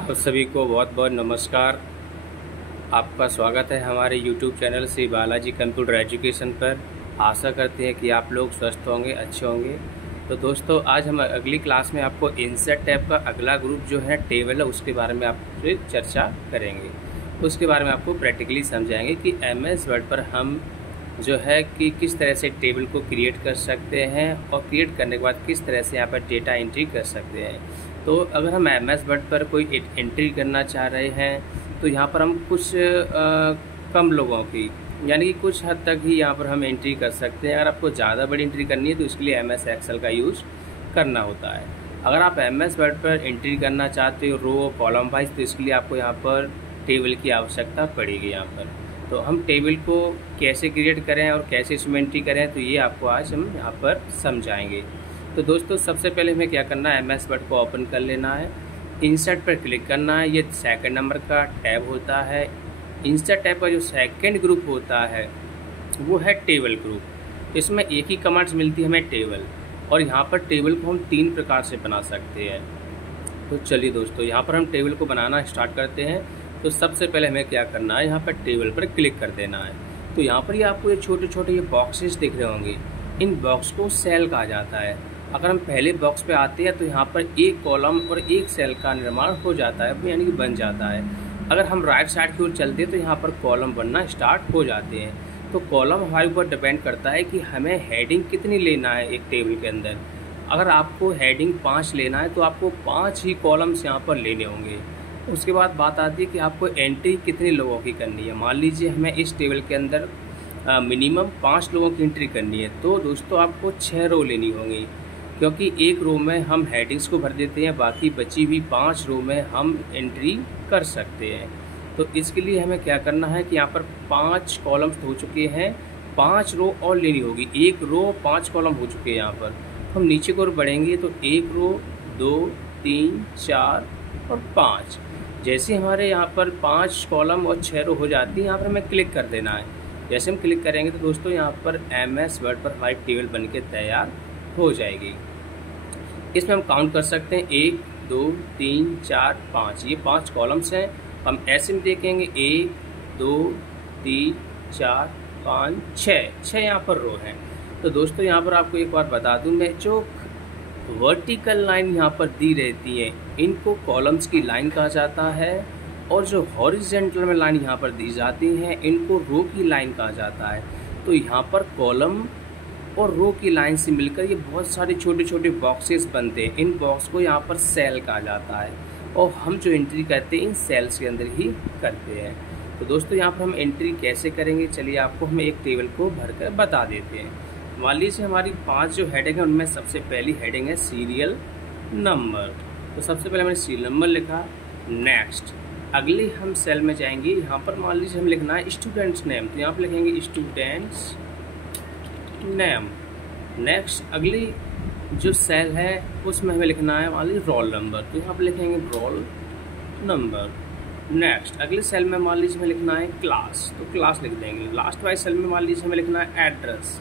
आप सभी को बहुत बहुत नमस्कार। आपका स्वागत है हमारे YouTube channel Shri Balaji computer education पर। आशा करते हैं कि आप लोग स्वस्थ होंगे, अच्छे होंगे। तो दोस्तों, आज हम अगली क्लास में आपको इंसर्ट टैब का अगला ग्रुप जो है टेबल है, उसके बारे में आपसे चर्चा करेंगे। उसके बारे में आपको प्रैक्टिकली समझाएंगे कि MS वर्ड पर हम जो है कि किस तरह से टेबल को क्रिएट कर सकते हैं और क्रिएट करने के बाद किस तरह से यहाँ पर डेटा एंट्री कर सकते हैं। तो अगर हम MS वर्ड पर कोई एंट्री करना चाह रहे हैं तो यहाँ पर हम कुछ कम लोगों की यानी कि कुछ हद तक ही यहाँ पर हम एंट्री कर सकते हैं। अगर आपको ज़्यादा बड़ी एंट्री करनी है तो इसके लिए MS एक्सेल का यूज़ करना होता है। अगर आप MS वर्ड पर एंट्री करना चाहते हो रो कॉलम वाइज, तो इसके लिए आपको यहाँ पर टेबल की आवश्यकता पड़ेगी। यहाँ पर तो हम टेबल को कैसे क्रिएट करें और कैसे इसमें एंट्री करें, तो ये आपको आज हम यहाँ पर समझाएंगे। तो दोस्तों, सबसे पहले हमें क्या करना है, MS वर्ड को ओपन कर लेना है, इंसर्ट पर क्लिक करना है। ये सेकंड नंबर का टैब होता है। इंसर्ट टैब का जो सेकंड ग्रुप होता है वो है टेबल ग्रुप। इसमें एक ही कमांड्स मिलती है हमें, टेबल। और यहाँ पर टेबल को हम 3 प्रकार से बना सकते हैं। तो चलिए दोस्तों, यहाँ पर हम टेबल को बनाना स्टार्ट करते हैं। तो सबसे पहले हमें क्या करना है, यहाँ पर टेबल पर क्लिक कर देना है। तो यहाँ पर ये आपको ये छोटे छोटे ये बॉक्सेस दिख रहे होंगे, इन बॉक्स को सेल कहा जाता है। अगर हम पहले बॉक्स पे आते हैं तो यहाँ पर एक कॉलम और एक सेल का निर्माण हो जाता है, यानी कि बन जाता है। अगर हम राइट साइड की ओर चलते हैं तो यहाँ पर कॉलम बनना स्टार्ट हो जाते हैं। तो कॉलम हमारे ऊपर डिपेंड करता है कि हमें हेडिंग कितनी लेना है एक टेबल के अंदर। अगर आपको हेडिंग 5 लेना है तो आपको 5 ही कॉलम्स यहाँ पर लेने होंगे। उसके बाद बात आती है कि आपको एंट्री कितने लोगों की करनी है। मान लीजिए हमें इस टेबल के अंदर मिनिमम 5 लोगों की एंट्री करनी है, तो दोस्तों आपको 6 रो लेनी होंगी, क्योंकि एक रो में हम हेडिंग्स को भर देते हैं, बाकी बची हुई 5 रो में हम एंट्री कर सकते हैं। तो इसके लिए हमें क्या करना है कि यहाँ पर 5 कॉलम्स हो चुके हैं, 5 रो और लेनी होगी। एक रो 5 कॉलम हो चुके हैं। यहाँ पर हम नीचे की ओर बढ़ेंगे तो 1 रो 2 3 4 और 5। जैसे हमारे यहाँ पर 5 कॉलम और 6 रो हो जाती है, यहाँ पर हमें क्लिक कर देना है। जैसे हम क्लिक करेंगे तो दोस्तों यहाँ पर MS वर्ड पर हमारी टेबल बन के तैयार हो जाएगी। इसमें हम काउंट कर सकते हैं 1 2 3 4 5, ये 5 कॉलम्स हैं। हम ऐसे में देखेंगे 1 2 3 4 5 6 यहाँ पर रो हैं। तो दोस्तों यहाँ पर आपको एक बार बता दूं मैं, जो वर्टिकल लाइन यहाँ पर दी रहती है इनको कॉलम्स की लाइन कहा जाता है, और जो हॉरिजेंटल में लाइन यहाँ पर दी जाती हैं इनको रो की लाइन कहा जाता है। तो यहाँ पर कॉलम और रो की लाइन से मिलकर ये बहुत सारे छोटे छोटे बॉक्सेस बनते हैं। इन बॉक्स को यहाँ पर सेल कहा जाता है, और हम जो एंट्री करते हैं इन सेल्स के अंदर ही करते हैं। तो दोस्तों यहाँ पर हम एंट्री कैसे करेंगे, चलिए आपको हम एक टेबल को भरकर बता देते हैं। मान लीजिए हमारी 5 जो हेडिंग है उनमें सबसे पहली हेडिंग है सीरियल नंबर। तो सबसे पहले मैंने सीरियल नंबर लिखा। नेक्स्ट अगले हम सेल में जाएंगे, यहाँ पर मान लीजिए हम लिखना है स्टूडेंट्स नेम, तो यहाँ पर लिखेंगे स्टूडेंट्स नेम। नेक्स्ट अगली जो सेल है उसमें हमें लिखना है मान लीजिए रोल नंबर, तो यहाँ पर लिखेंगे रोल नंबर। नेक्स्ट अगले सेल में मान लीजिए हमें लिखना है क्लास, तो क्लास लिख देंगे। लास्ट वाइज सेल में मान लीजिए हमें लिखना है एड्रेस,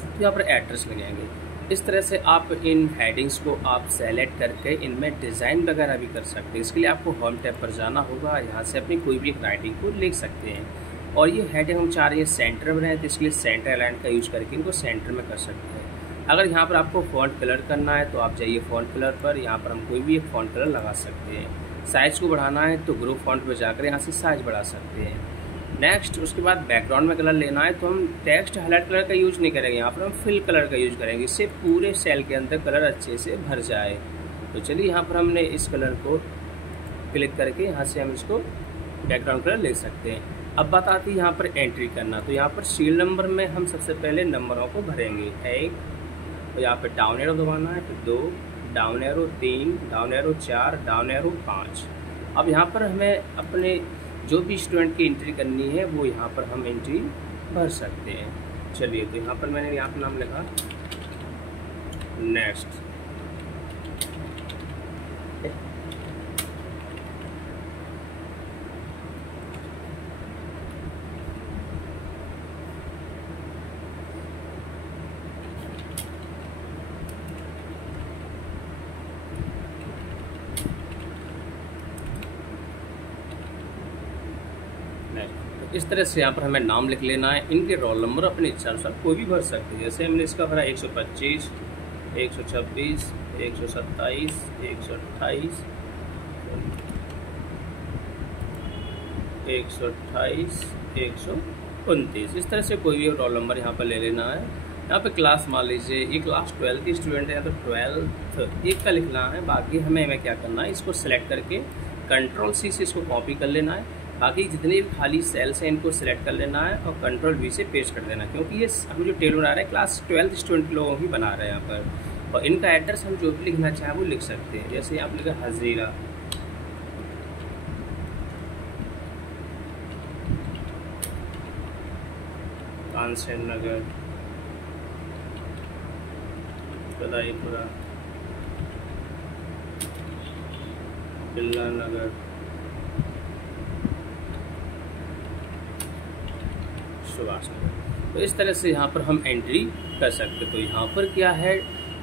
तो यहाँ पर एड्रेस लगाएंगे। इस तरह से आप इन हेडिंग्स को आप सेलेक्ट करके इनमें डिज़ाइन वगैरह भी कर सकते हैं। इसके लिए आपको होम टैब पर जाना होगा, यहाँ से अपनी कोई भी एक राइटिंग को लिख सकते हैं। और ये हेडिंग हम चाह रहे हैं सेंटर में रहे, तो इसके लिए सेंटर लाइन का यूज़ करके इनको सेंटर में कर सकते हैं। अगर यहाँ पर आपको फॉन्ट कलर करना है तो आप जाइए फॉन्ट कलर पर, यहाँ पर हम कोई भी एक फॉन्ट कलर लगा सकते हैं। साइज़ को बढ़ाना है तो ग्रुप फॉन्ट पर जाकर यहाँ से साइज बढ़ा सकते हैं। नेक्स्ट उसके बाद बैकग्राउंड में कलर लेना है तो हम टेक्स्ट हाईलाइट कलर का यूज़ नहीं करेंगे, यहाँ पर हम फिल कलर का यूज़ करेंगे, इससे पूरे सेल के अंदर कलर अच्छे से भर जाए। तो चलिए यहाँ पर हमने इस कलर को क्लिक करके यहाँ से हम इसको बैकग्राउंड कलर ले सकते हैं। अब बात आती है यहाँ पर एंट्री करना, तो यहाँ पर सीरियल नंबर में हम सबसे पहले नंबरों को भरेंगे। 1, तो यहाँ पर डाउन एरो दबाना है, फिर 2 down arrow, 3 down arrow, 4 down arrow, 5। अब यहाँ पर हमें अपने जो भी स्टूडेंट की एंट्री करनी है वो यहाँ पर हम एंट्री भर सकते हैं। चलिए, तो यहाँ पर मैंने यहाँ पर नाम लिखा नेक्स्ट। इस तरह से यहाँ पर हमें नाम लिख लेना है। इनके रोल नंबर अपने इच्छा अनुसार कोई भी भर सकते हैं। जैसे हमने इसका भरा 125, 126, 127, 128, 128, 129, इस तरह से कोई भी रोल नंबर यहाँ पर ले लेना है। यहाँ पे क्लास मान लीजिए ये क्लास 12 की स्टूडेंट है तो 12th एक का लिखना है। बाकी हमें क्या करना है, इसको सिलेक्ट करके Ctrl+C से इसको कॉपी कर लेना है। बाकी जितने भी खाली सेल्स हैं इनको सिलेक्ट कर लेना है और Ctrl+V से पेस्ट कर देना है, क्योंकि ये हम जो टेबल बना रहे हैं क्लास 12 स्टूडेंट के लोगों की बना रहे हैं यहाँ पर। और इनका एड्रेस हम जो भी लिखना चाहें वो लिख सकते हैं। जैसे आप लिखा हजीरा, तानसेन नगर, सदाईपुरा, बिल्ला नगर, सुभाष नगर। तो इस तरह से यहाँ पर हम एंट्री कर सकते। तो यहाँ पर क्या है,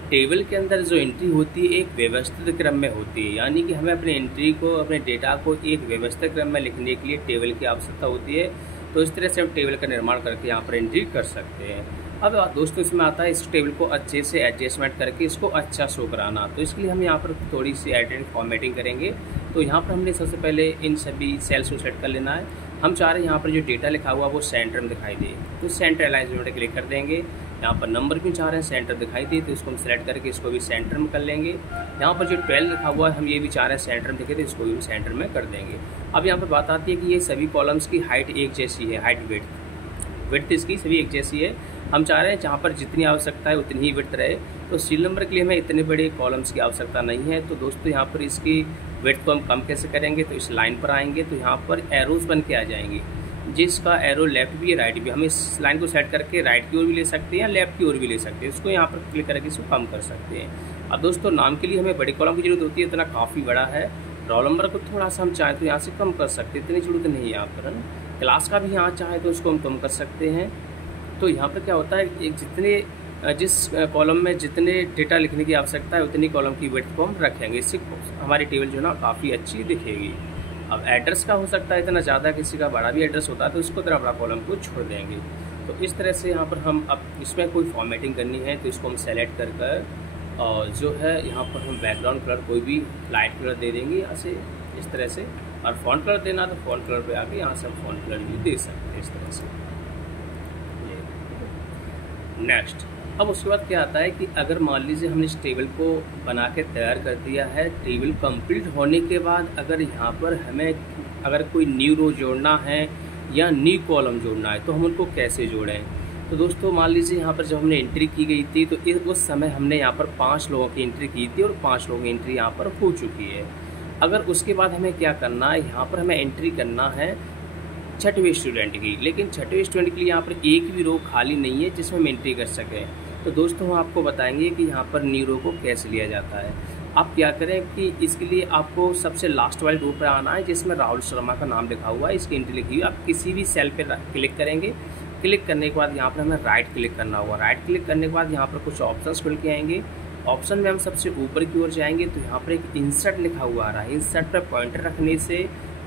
टेबल के अंदर जो एंट्री होती है एक व्यवस्थित क्रम में होती है, यानी कि हमें अपने एंट्री को, अपने डेटा को एक व्यवस्थित क्रम में लिखने के लिए टेबल की आवश्यकता होती है। तो इस तरह से हम टेबल का निर्माण करके यहाँ पर एंट्री कर सकते हैं। अब दोस्तों इसमें आता है इस टेबल को अच्छे से एडजस्टमेंट करके इसको अच्छा शो कराना। तो इसके लिए हम यहाँ पर थोड़ी सी एडिटिंग फॉर्मेटिंग करेंगे। तो यहाँ पर हमने सबसे पहले इन सभी सेल्स को सेलेक्ट कर लेना है। हम चाह रहे हैं यहाँ पर जो डेटा लिखा हुआ वो सेंटर में दिखाई दे, तो सेंटर अलाइनमेंट पे क्लिक कर देंगे। यहाँ पर नंबर भी चाह रहे हैं सेंटर दिखाई दे, तो इसको हम सेलेक्ट करके इसको भी सेंटर में कर लेंगे। यहाँ पर जो 12 लिखा हुआ है हम ये भी चाह रहे हैं सेंटर में दिखे, तो इसको भी हम सेंटर में कर देंगे। अब यहाँ पर बात आती है कि ये सभी कॉलम्स की हाइट एक जैसी है, हाइट विड्थ इसकी सभी एक जैसी है। हम चाह रहे हैं जहाँ पर जितनी आवश्यकता है उतनी ही विड्थ रहे। तो सीरियल नंबर के लिए हमें इतने बड़े कॉलम्स की आवश्यकता नहीं है। तो दोस्तों यहाँ पर इसकी विड्थ को हम कम कैसे करेंगे, तो इस लाइन पर आएंगे तो यहाँ पर एरोज बन के आ जाएंगे, जिसका एरो लेफ्ट भी है राइट भी। हम इस लाइन को सेट करके राइट की ओर भी ले सकते हैं या लेफ्ट की ओर भी ले सकते हैं। इसको यहाँ पर क्लिक करके इसको कम कर सकते हैं। अब दोस्तों नाम के लिए हमें बड़े कॉलम की जरूरत होती है, इतना काफ़ी बड़ा है। रोल नंबर को थोड़ा सा हम चाहें तो यहाँ से कम कर सकते हैं, इतनी जरूरत नहीं है यहाँ पर। क्लास का भी यहाँ चाहे तो उसको हम कम कर सकते हैं। तो यहाँ पर क्या होता है, एक जिस कॉलम में जितने डेटा लिखने की आवश्यकता है उतनी कॉलम की विड्थ को हम रखेंगे। इससे हमारी टेबल जो है ना काफ़ी अच्छी दिखेगी। अब एड्रेस का हो सकता है इतना ज़्यादा, किसी का बड़ा भी एड्रेस होता है तो उसको तरह बड़ा कॉलम को छोड़ देंगे। तो इस तरह से यहाँ पर हम, अब इसमें कोई फॉर्मेटिंग करनी है तो इसको हम सेलेक्ट कर और जो है यहाँ पर हम बैकग्राउंड कलर कोई भी लाइट कलर दे देंगे यहाँ से इस तरह से। और फॉन्ट कलर देना तो फॉन्ट कलर पे आके यहाँ से हम फॉन्ट कलर भी दे सकते हैं इस तरह से। नेक्स्ट, अब उसके बाद क्या आता है कि अगर मान लीजिए हमने इस टेबल को बना के तैयार कर दिया है, टेबल कंप्लीट होने के बाद अगर यहाँ पर हमें अगर कोई न्यू रो जोड़ना है या न्यू कॉलम जोड़ना है तो हम उनको कैसे जोड़ें। तो दोस्तों मान लीजिए यहाँ पर जब हमने एंट्री की गई थी तो उस समय हमने यहाँ पर 5 लोगों की एंट्री की थी और 5 लोगों की एंट्री यहाँ पर हो चुकी है। अगर उसके बाद हमें क्या करना है, यहाँ पर हमें एंट्री करना है 6वें स्टूडेंट की, लेकिन 6वें स्टूडेंट के लिए यहाँ पर एक भी रो खाली नहीं है जिसमें हम एंट्री कर सकें। तो दोस्तों हम आपको बताएंगे कि यहाँ पर न्यू रो को कैसे लिया जाता है। आप क्या करें कि इसके लिए आपको सबसे लास्ट वाली रो पर आना है जिसमें राहुल शर्मा का नाम लिखा हुआ है, इसकी एंट्री लिखी हुई है। आप किसी भी सेल पर क्लिक करेंगे, क्लिक करने के बाद यहाँ पर हमें राइट क्लिक करना होगा। राइट क्लिक करने के बाद यहाँ पर कुछ ऑप्शंस खुल के आएंगे। ऑप्शन में हम सबसे ऊपर की ओर जाएंगे तो यहाँ पर एक इंसर्ट लिखा हुआ आ रहा है। इंसर्ट पर पॉइंटर रखने से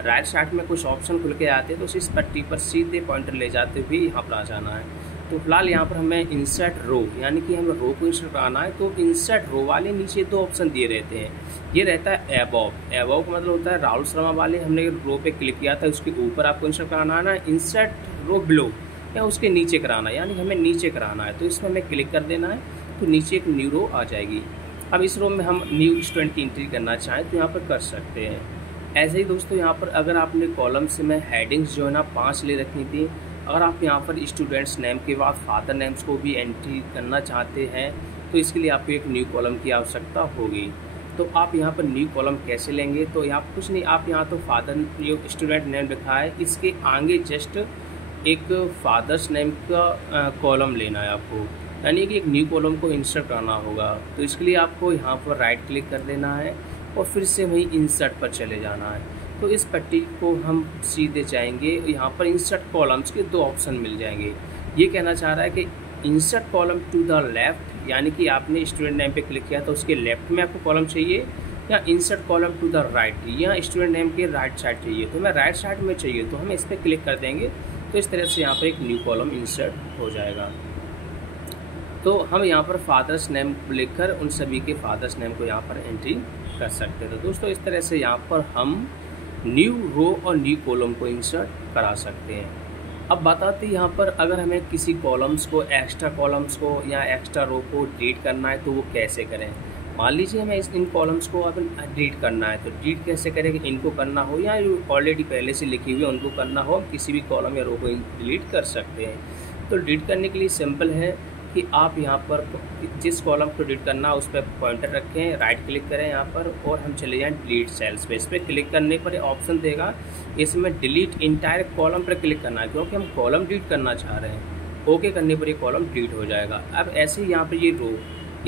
राइट साइड में कुछ ऑप्शन खुल के आते हैं, तो इस पट्टी पर सीधे पॉइंटर ले जाते हुए यहाँ पर आ जाना है। तो फिलहाल यहाँ पर हमें इंसर्ट रो, यानी कि हमें रो को इंसर्ट कराना है। तो इंसर्ट रो वाले नीचे 2 ऑप्शन दिए रहते हैं। ये रहता है एबव, एबव का मतलब होता है राहुल शर्मा वाले हमने रो पे क्लिक किया था उसके ऊपर आपको इंसर्ट कराना है ना। इंसर्ट रो बिलो या उसके नीचे कराना है, यानी हमें नीचे कराना है। तो इसमें हमें क्लिक कर देना है तो नीचे एक न्यू रो आ जाएगी। अब इस रो में हम न्यू स्टूडेंट की एंट्री करना चाहें तो यहाँ पर कर सकते हैं। ऐसे ही दोस्तों यहाँ पर अगर आपने कॉलम्स में हेडिंग्स जो है ना 5 ले रखी थी, अगर आप यहाँ पर स्टूडेंट्स नेम के बाद फादर नेम्स को भी एंट्री करना चाहते हैं तो इसके लिए आपको एक न्यू कॉलम की आवश्यकता होगी। तो आप यहाँ पर न्यू कॉलम कैसे लेंगे, तो यहाँ कुछ नहीं, आप यहाँ तो फादर जो स्टूडेंट नेम लिखा है इसके आगे जस्ट एक फादर्स नेम का कॉलम लेना है आपको, यानी कि एक न्यू कॉलम को इंसर्ट करना होगा। तो इसके लिए आपको यहाँ पर राइट क्लिक कर देना है और फिर से वहीं इंसर्ट पर चले जाना है। तो इस पट्टी को हम सीधे जाएंगे, यहाँ पर इंसर्ट कॉलम्स के 2 ऑप्शन मिल जाएंगे। ये कहना चाह रहा है कि insert column to the left, यानी कि आपने स्टूडेंट नेम पे क्लिक किया तो उसके लेफ्ट में आपको कॉलम चाहिए, या insert column to the right, या स्टूडेंट नेम के राइट साइड चाहिए। तो हमें राइट साइड में चाहिए तो हम इस पर क्लिक कर देंगे तो इस तरह से यहाँ पर एक न्यू कॉलम इंसर्ट हो जाएगा। तो हम यहाँ पर फादर्स नेम लिखकर उन सभी के फादर्स नेम को यहाँ पर एंट्री कर सकते हैं। तो दोस्तों इस तरह से यहाँ पर हम न्यू रो और न्यू कॉलम को इंसर्ट करा सकते हैं। अब बताते हैं यहाँ पर अगर हमें किसी कॉलम्स को, एक्स्ट्रा कॉलम्स को या एक्स्ट्रा रो को डिलीट करना है तो वो कैसे करें। मान लीजिए हमें इन कॉलम्स को अब डिलीट करना है, तो डिलीट कैसे करें कि इनको करना हो या ऑलरेडी पहले से लिखी हुई उनको करना हो, किसी भी कॉलम या रो को डिलीट कर सकते हैं। तो डिलीट करने के लिए सिंपल है कि आप यहाँ पर जिस कॉलम को डिलीट करना है उस पर पॉइंटर रखें, राइट क्लिक करें यहाँ पर और हम चले जाएँ डिलीट सेल्स पे। इस पर क्लिक करने पर ऑप्शन देगा, इसमें डिलीट इंटायर कॉलम पर क्लिक करना है क्योंकि हम कॉलम डिलीट करना चाह रहे हैं। ओके करने पर ये कॉलम डिलीट हो जाएगा। अब ऐसे ही यहाँ पर ये रो,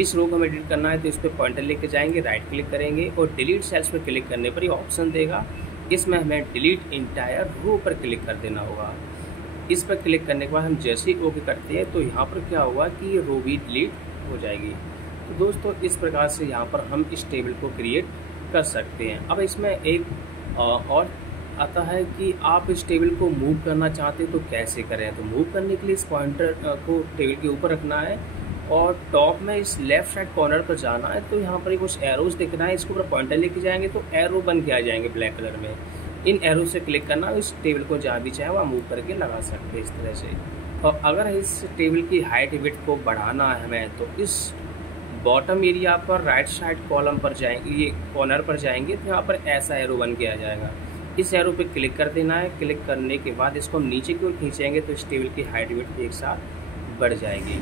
इस रो को हमें डिलीट करना है तो इस पर पॉइंटर लेके जाएंगे, राइट क्लिक करेंगे और डिलीट सेल्स पर क्लिक करने पर ये ऑप्शन देगा, इसमें हमें डिलीट इंटायर रो पर क्लिक कर देना होगा। इस पर क्लिक करने के बाद हम जैसे ही ओके करते हैं तो यहाँ पर क्या होगा कि ये रो भी डिलीट हो जाएगी। तो दोस्तों इस प्रकार से यहाँ पर हम इस टेबल को क्रिएट कर सकते हैं। अब इसमें एक और आता है कि आप इस टेबल को मूव करना चाहते हैं तो कैसे करें। तो मूव करने के लिए इस पॉइंटर को टेबल के ऊपर रखना है और टॉप में इस लेफ्ट साइड कॉर्नर पर जाना है। तो यहाँ पर कुछ एरोज दिखना है, इसके ऊपर पॉइंटर लेके जाएंगे तो एरो बन के आ जाएंगे ब्लैक कलर में। इन एरो से क्लिक करना, इस टेबल को जहाँ भी चाहे वहाँ मूव करके लगा सकते हैं इस तरह से। और अगर इस टेबल की हाइट विड्थ को बढ़ाना है हमें तो इस बॉटम एरिया पर राइट साइड कॉलम पर जाएंगे, ये कॉर्नर पर जाएंगे तो यहाँ पर ऐसा एरो बन के आ जाएगा। इस एरो पे क्लिक कर देना है। क्लिक करने के बाद इसको हम नीचे की ओर खींचेंगे तो इस टेबल की हाइट विड्थ एक साथ बढ़ जाएगी।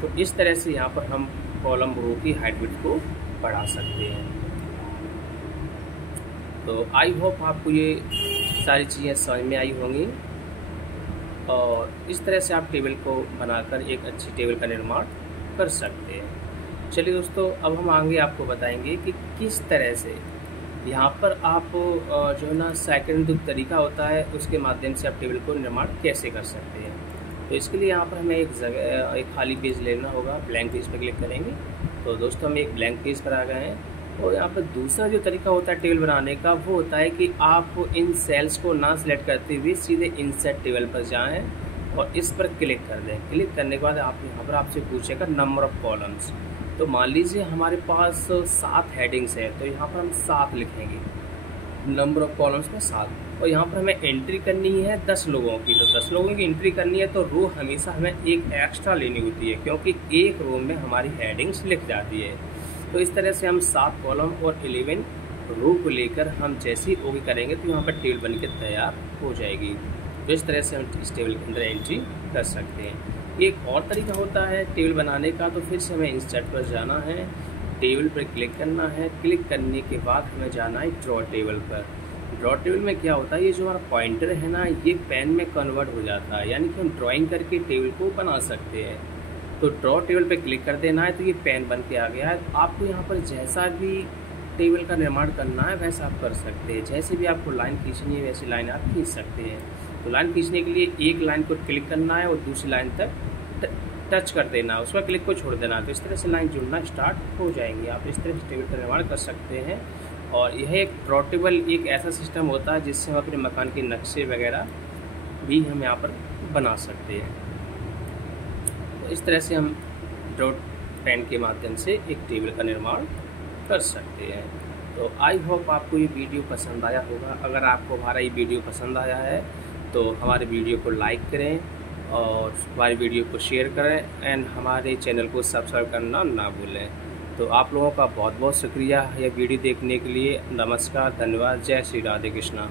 तो इस तरह से यहाँ पर हम कॉलम रो की हाइट विड्थ को बढ़ा सकते हैं। तो आई होप आपको ये सारी चीज़ें समझ में आई होंगी और इस तरह से आप टेबल को बनाकर एक अच्छी टेबल का निर्माण कर सकते हैं। चलिए दोस्तों, अब हम आगे आपको बताएंगे कि किस तरह से यहाँ पर आप जो है ना सेकंड जो तरीका होता है उसके माध्यम से आप टेबल को निर्माण कैसे कर सकते हैं। तो इसके लिए यहाँ पर हमें एक जगह, एक खाली पेज लेना होगा। ब्लैंक पेज पर क्लिक करेंगे तो दोस्तों हम एक ब्लैंक पेज पर आ गए हैं। और यहाँ पर दूसरा जो तरीका होता है टेबल बनाने का वो होता है कि आप इन सेल्स को ना सिलेक्ट करते हुए सीधे इंसर्ट टेबल पर जाएं और इस पर क्लिक कर दें। क्लिक करने के बाद आप यहाँ पर आपसे पूछेगा नंबर ऑफ कॉलम्स। तो मान लीजिए हमारे पास 7 हेडिंग्स है तो यहाँ पर हम 7 लिखेंगे, नंबर ऑफ कॉलम्स में 7। और यहाँ पर हमें एंट्री करनी है 10 लोगों की। तो 10 लोगों की एंट्री करनी है तो रो हमेशा हमें एक एक्स्ट्रा लेनी होती है क्योंकि एक रो में हमारी हेडिंग्स लिख जाती है। तो इस तरह से हम 7 कॉलम और 11 रो को लेकर हम जैसे ही ओके करेंगे तो यहाँ पर टेबल बनके तैयार हो जाएगी। तो इस तरह से हम इस टेबल के अंदर एंट्री कर सकते हैं। एक और तरीका होता है टेबल बनाने का, तो फिर से हमें इंसर्ट पर जाना है, टेबल पर क्लिक करना है। क्लिक करने के बाद हमें जाना है ड्रॉ टेबल पर। ड्रॉ टेबल में क्या होता है, ये जो हमारा पॉइंटर है ना ये पेन में कन्वर्ट हो जाता है, यानी कि हम ड्राइंग करके टेबल को बना सकते हैं। तो ड्रॉ टेबल पे क्लिक कर देना है तो ये पेन बन के आ गया है। आपको यहाँ पर जैसा भी टेबल का निर्माण करना है वैसा आप कर सकते हैं। जैसे भी आपको लाइन खींचनी है वैसी लाइन आप खींच सकते हैं। तो लाइन खींचने के लिए एक लाइन को क्लिक करना है और दूसरी लाइन तक टच कर देना है, उसका क्लिक को छोड़ देना है। तो इस तरह से लाइन जुड़ना स्टार्ट हो जाएंगी। आप इस तरह से टेबल का निर्माण कर सकते हैं। और यह एक ड्रॉ टेबल एक ऐसा सिस्टम होता है जिससे हम अपने मकान के नक्शे वगैरह भी हम यहाँ पर बना सकते हैं। तो इस तरह से हम ड्रॉ पेन के माध्यम से एक टेबल का निर्माण कर सकते हैं। तो आई होप आपको ये वीडियो पसंद आया होगा। अगर आपको हमारा ये वीडियो पसंद आया है तो हमारे वीडियो को लाइक करें और हमारी वीडियो को शेयर करें एंड हमारे चैनल को सब्सक्राइब करना ना भूलें। तो आप लोगों का बहुत बहुत शुक्रिया यह वीडियो देखने के लिए। नमस्कार, धन्यवाद, जय श्री राधे कृष्णा।